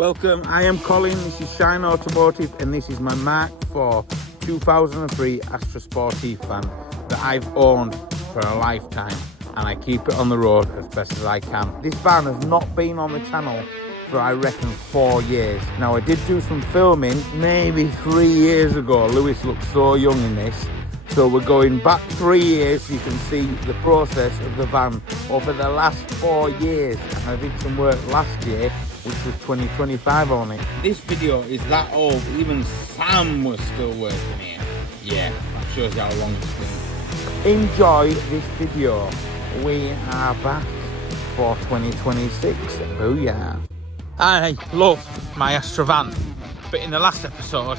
Welcome, I am Colin, this is Shine Automotive and this is my Mk4 2003 Astra Sportive van that I've owned for a lifetime and I keep it on the road as best as I can. This van has not been on the channel for I reckon 4 years. Now I did do some filming maybe 3 years ago. Lewis looked so young in this. So we're going back 3 years so you can see the process of the van over the last 4 years. And I did some work last year, which was 2025 on it. This video is that old, even Sam was still working here. Yeah, that shows you how long it's been. Enjoy this video. We are back for 2026. Booyah. I love my Astra van, but in the last episode,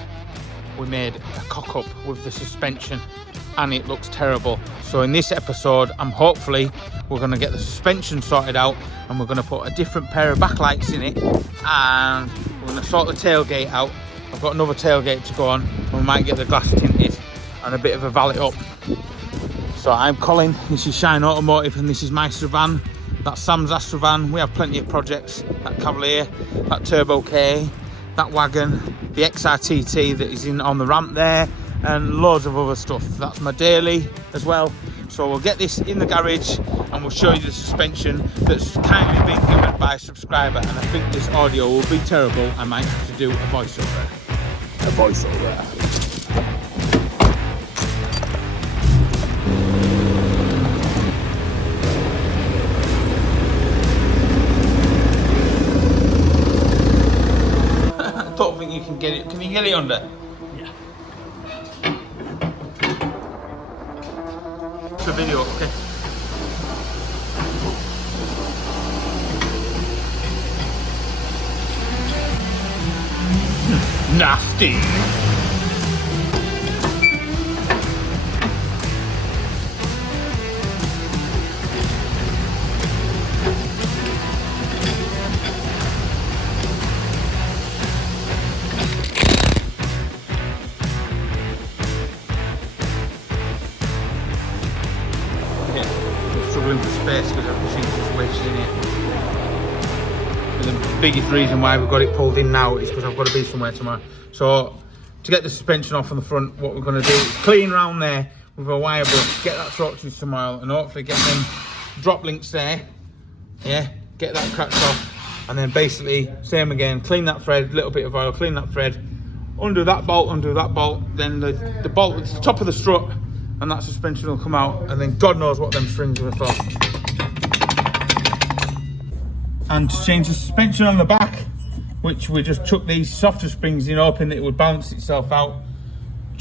we made a cock up with the suspension and it looks terrible. So in this episode, we're going to get the suspension sorted out and we're going to put a different pair of backlights in it and we're going to sort the tailgate out. I've got another tailgate to go on. We might get the glass tinted and a bit of a valet up. So I'm Colin, this is Shine Automotive and this is my Astra van. That's Sam's Astra van. We have plenty of projects. That Cavalier, that Turbo K, that wagon, the XRTT that is in on the ramp there, and loads of other stuff. That's my daily as well. So we'll get this in the garage and we'll show you the suspension that's kindly been given by a subscriber, and I think this audio will be terrible. I might have to do a voiceover. I don't think you can get it. Can you get it under? It's a video, okay? Nasty! Struggling for space because everything's just wedged in it. And the biggest reason why we've got it pulled in now is because I've got to be somewhere tomorrow. So to get the suspension off on the front, what we're going to do is clean around there with a wire brush, get that sorted tomorrow and hopefully get them drop links there. Yeah, get that cracked off and then basically same again, clean that thread, little bit of oil, clean that thread, undo that bolt, then the bolt at the top of the strut, and that suspension will come out, and then God knows what them strings are for. And to change the suspension on the back, which we just took these softer springs in, hoping that it would balance itself out.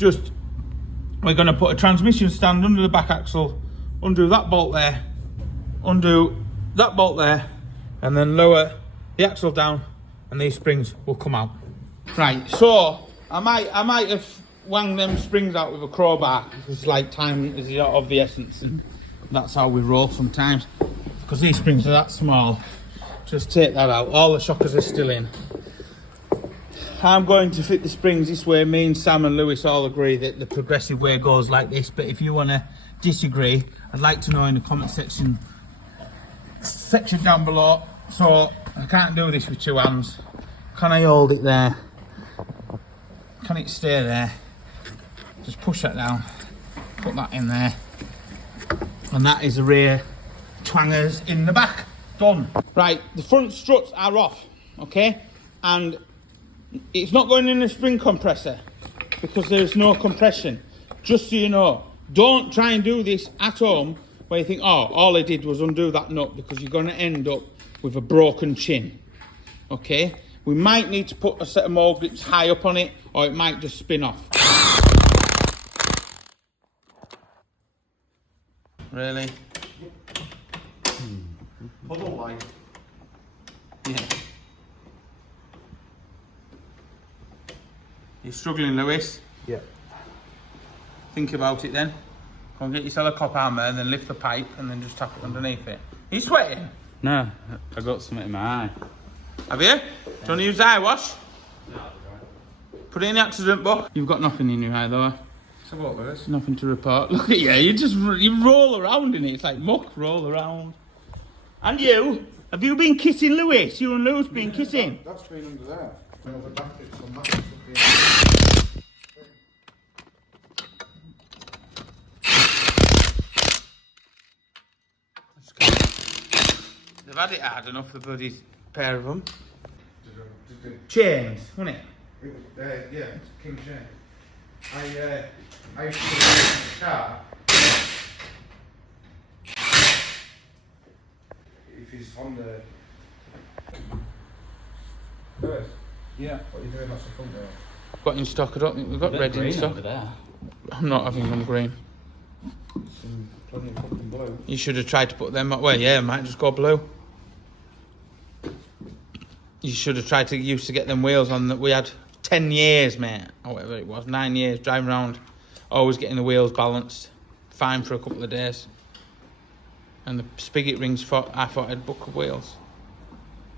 We're going to put a transmission stand under the back axle, undo that bolt there, undo that bolt there, and then lower the axle down, and these springs will come out. Right, so I might have wang them springs out with a crowbar because like time is of the essence and that's how we roll sometimes, because these springs are that small. Just take that out, all the shockers are still in. I'm going to fit the springs this way. Me and Sam and Lewis all agree that the progressive way goes like this, but if you want to disagree, I'd like to know in the comment section down below. So I can't do this with two hands. Can I hold it there? Can it stay there? Just push that down, put that in there, and that is the rear twangers in the back. Done. Right, the front struts are off, okay? And it's not going in a spring compressor because there's no compression. Just so you know, don't try and do this at home where you think, oh, all I did was undo that nut, because you're going to end up with a broken chin, okay? We might need to put a set of mold grips high up on it, or it might just spin off. Really? Puddle light. Yeah. You're struggling, Lewis? Yeah. Think about it then. Go and get yourself a cop hammer and then lift the pipe and then just tap it underneath it. Are you sweating? No, I got something in my eye. Have you? Do you want to use eye wash? No. Put it in the accident book. You've got nothing in your eye though. So what, Lewis? Nothing to report. Look at you, you roll around in it. It's like muck, roll around. And you, Have you been kissing Lewis? You and Lewis been kissing? That's been under there. They've had it hard enough, the bloody pair of them. Chains, wasn't it? It was, yeah, it's King Chain. I used to go in the car. If he's on the... First? Yeah. What are you doing? That's the front door. Got in stock, I don't think we've got red in stock. Over there. I'm not having them green. Some plenty of fucking blue. You should have tried to put them up. Well, yeah, I might just go blue. You should have tried to used to get them wheels on that we had 10 years, mate, or whatever it was, 9 years driving around, always getting the wheels balanced, fine for a couple of days. And the spigot rings, I thought I'd book of wheels.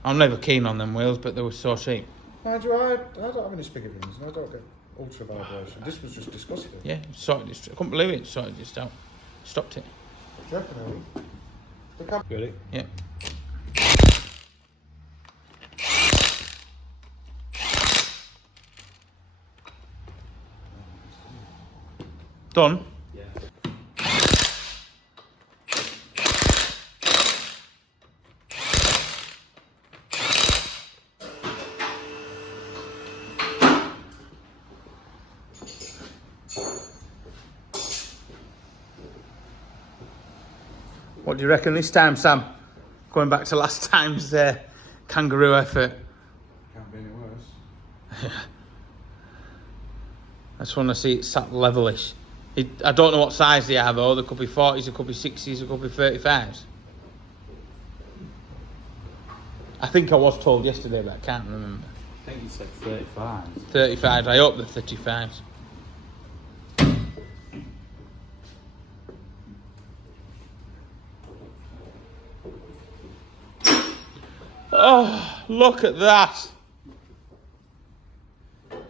I'm never keen on them wheels, but they were so cheap. I don't have any spigot rings, and I don't get ultra vibration. This was just disgusting. Yeah, sorted this. I couldn't believe it. Sorted this out. Stopped it. Do you reckon, Ellie? Look up. Really? Yeah. Done. Yeah. What do you reckon this time, Sam? Going back to last time's kangaroo effort. Can't be any worse. I just want to see it sat levelish. I don't know what size they are though. There could be 40s, there could be 60s, there could be 35s. I think I was told yesterday, but I can't remember. I think you said 35. 35. I hope they're 35s. Oh, look at that.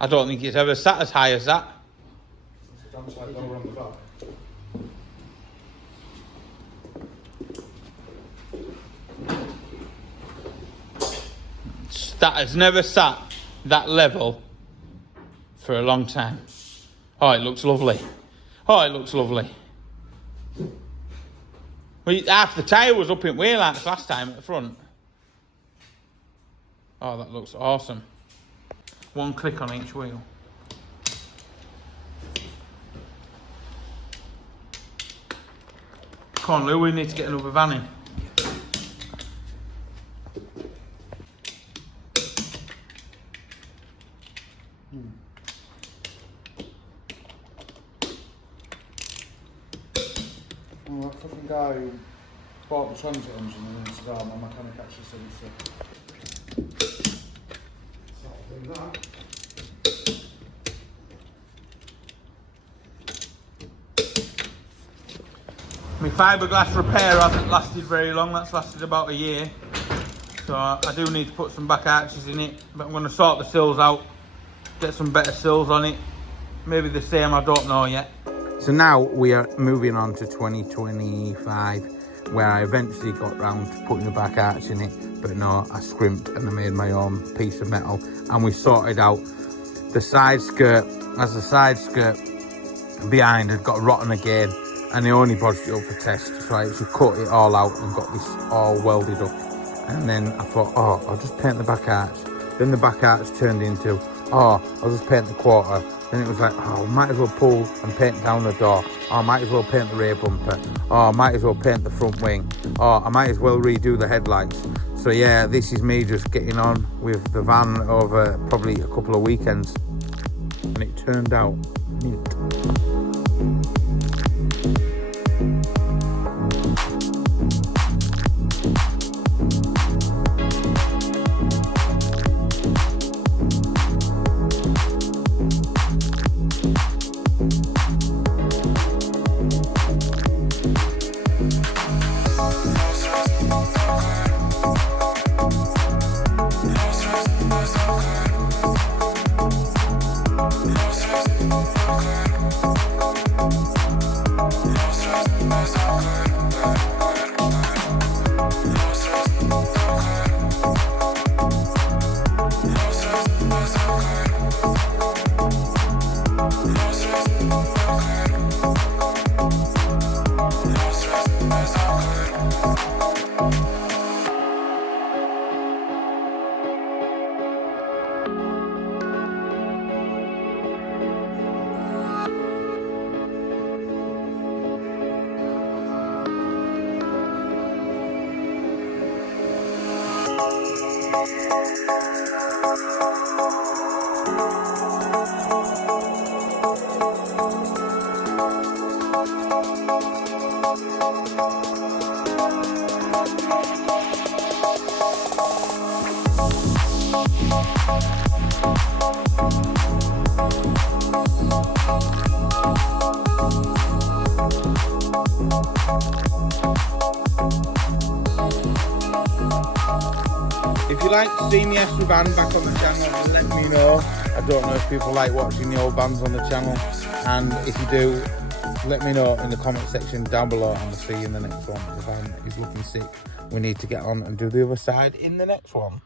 I don't think it's ever sat as high as that. Damn sight lower on the back. That has never sat that level for a long time. Oh, it looks lovely. Oh, it looks lovely. Well, half the tyre was up in wheel arcs last time at the front. Oh, that looks awesome. One click on each wheel. Come on, Lou, we need to get another van in. Well, that fucking guy who bought the transit engine and then said, oh, my mechanic actually said it's sort of thing that. My fiberglass repair hasn't lasted very long, that's lasted about a year. So I do need to put some back arches in it, but I'm going to sort the sills out, get some better sills on it. Maybe the same, I don't know yet. So now we are moving on to 2025, where I eventually got round to putting the back arch in it, but no, I scrimped and I made my own piece of metal, and we sorted out the side skirt, as the side skirt behind had got rotten again, and they only bodged it up for test, so I actually cut it all out and got this all welded up. And then I thought, oh, I'll just paint the back arch. Then the back arch turned into, oh, I'll just paint the quarter. Then it was like, oh, I might as well pull and paint down the door. Oh, I might as well paint the rear bumper. Oh, I might as well paint the front wing. Oh, I might as well redo the headlights. So yeah, this is me just getting on with the van over probably a couple of weekends. And it turned out neat. Vauxhall. If you like seeing the Astra van back on the channel, let me know. I don't know if people like watching the old vans on the channel, and if you do, let me know in the comment section down below, and I'll see you in the next one. The van is looking sick. We need to get on and do the other side in the next one.